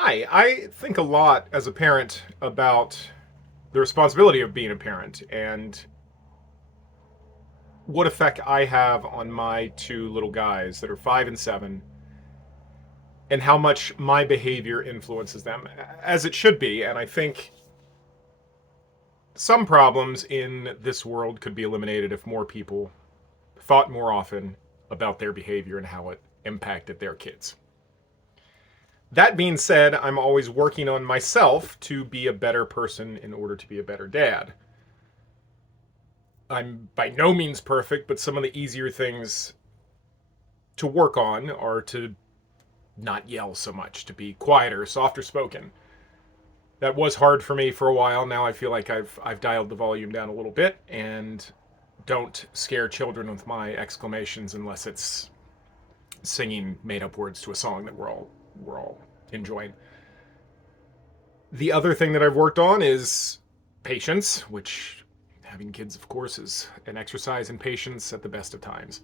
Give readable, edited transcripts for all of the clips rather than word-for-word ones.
Hi, I think a lot as a parent about the responsibility of being a parent and what effect I have on my two little guys that are 5 and 7 and how much my behavior influences them, as it should be. And I think some problems in this world could be eliminated if more people thought more often about their behavior and how it impacted their kids. That being said, I'm always working on myself to be a better person in order to be a better dad. I'm by no means perfect, but some of the easier things to work on are to not yell so much, to be quieter, softer spoken. That was hard for me for a while. Now I feel like I've dialed the volume down a little bit and don't scare children with my exclamations unless it's singing made up words to a song that we're all enjoying. The other thing that I've worked on is patience, which having kids, of course, is an exercise in patience at the best of times.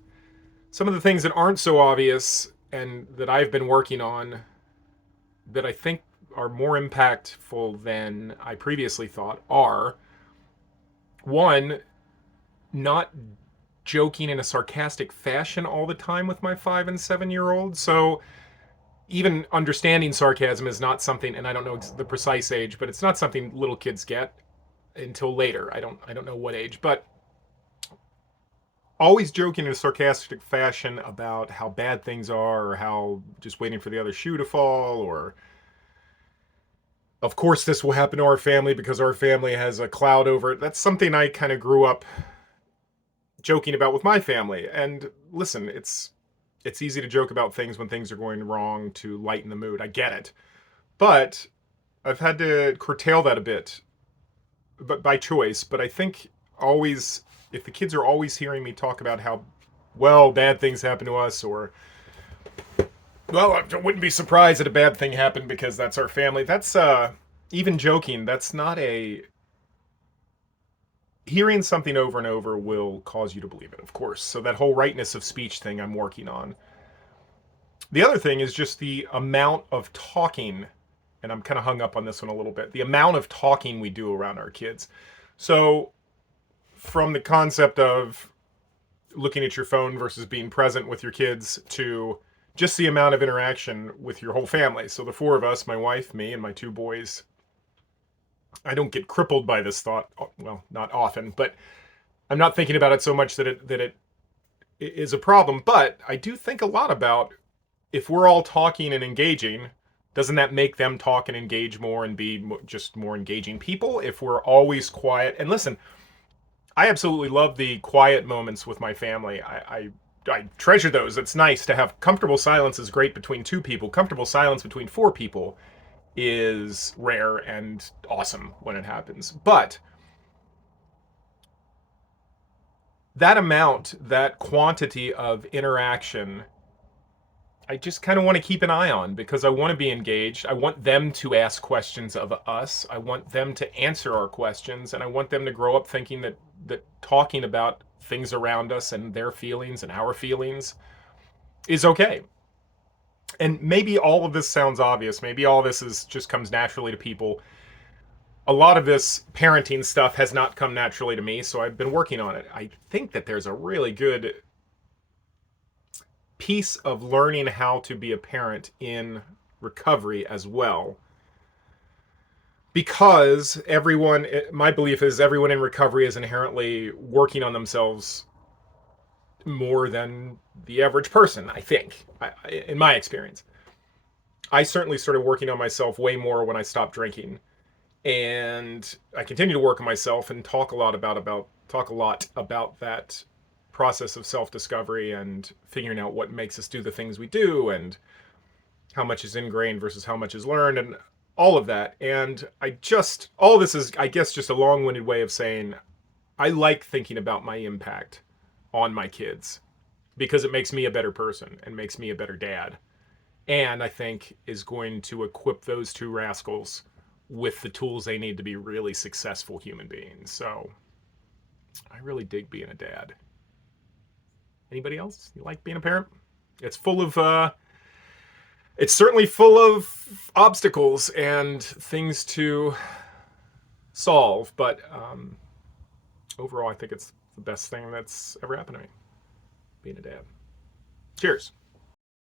Some of the things that aren't so obvious and that I've been working on that I think are more impactful than I previously thought are one, not joking in a sarcastic fashion all the time with my 5 and 7 year old. So even understanding sarcasm is not something, and I don't know the precise age, but it's not something little kids get until later. I don't know what age, but always joking in a sarcastic fashion about how bad things are or how just waiting for the other shoe to fall or of course this will happen to our family because our family has a cloud over it. That's something I kind of grew up joking about with my family. And listen, it's easy to joke about things when things are going wrong to lighten the mood. I get it. But I've had to curtail that a bit, but by choice. But I think always, if the kids are always hearing me talk about how, well, bad things happen to us, or, well, I wouldn't be surprised that a bad thing happened because that's our family. That's, even joking, that's not a. Hearing something over and over will cause you to believe it, of course. So that whole rightness of speech thing I'm working on. The other thing is just the amount of talking, and I'm kind of hung up on this one a little bit, the amount of talking we do around our kids. So, from the concept of looking at your phone versus being present with your kids to just the amount of interaction with your whole family. So, the four of us, my wife, me, and my two boys, I don't get crippled by this thought. Well, not often, but I'm not thinking about it so much that it is a problem. But I do think a lot about if we're all talking and engaging, doesn't that make them talk and engage more and be just more engaging people? If we're always quiet and listen, I absolutely love the quiet moments with my family. I treasure those. It's nice to have comfortable silence is great between two people. Comfortable silence between four people is rare and awesome when it happens. But that amount, that quantity of interaction I just kind of want to keep an eye on because I want to be engaged. I want them to ask questions of us. I want them to answer our questions, and I want them to grow up thinking that talking about things around us and their feelings and our feelings is okay. And maybe all of this sounds obvious. Maybe all this is just comes naturally to people. A lot of this parenting stuff has not come naturally to me, so I've been working on it. I think that there's a really good piece of learning how to be a parent in recovery as well. Because everyone, my belief is everyone in recovery is inherently working on themselves more than the average person, I think, in my experience. I certainly started working on myself way more when I stopped drinking. And I continue to work on myself and talk a lot about that process of self-discovery and figuring out what makes us do the things we do and how much is ingrained versus how much is learned and all of that. And all this is, I guess, just a long winded way of saying I like thinking about my impact on my kids because it makes me a better person and makes me a better dad. And I think is going to equip those two rascals with the tools they need to be really successful human beings. So I really dig being a dad. Anybody else? You like being a parent? It's full of it's certainly full of obstacles and things to solve, but overall, I think it's the best thing that's ever happened to me, being a dad. Cheers.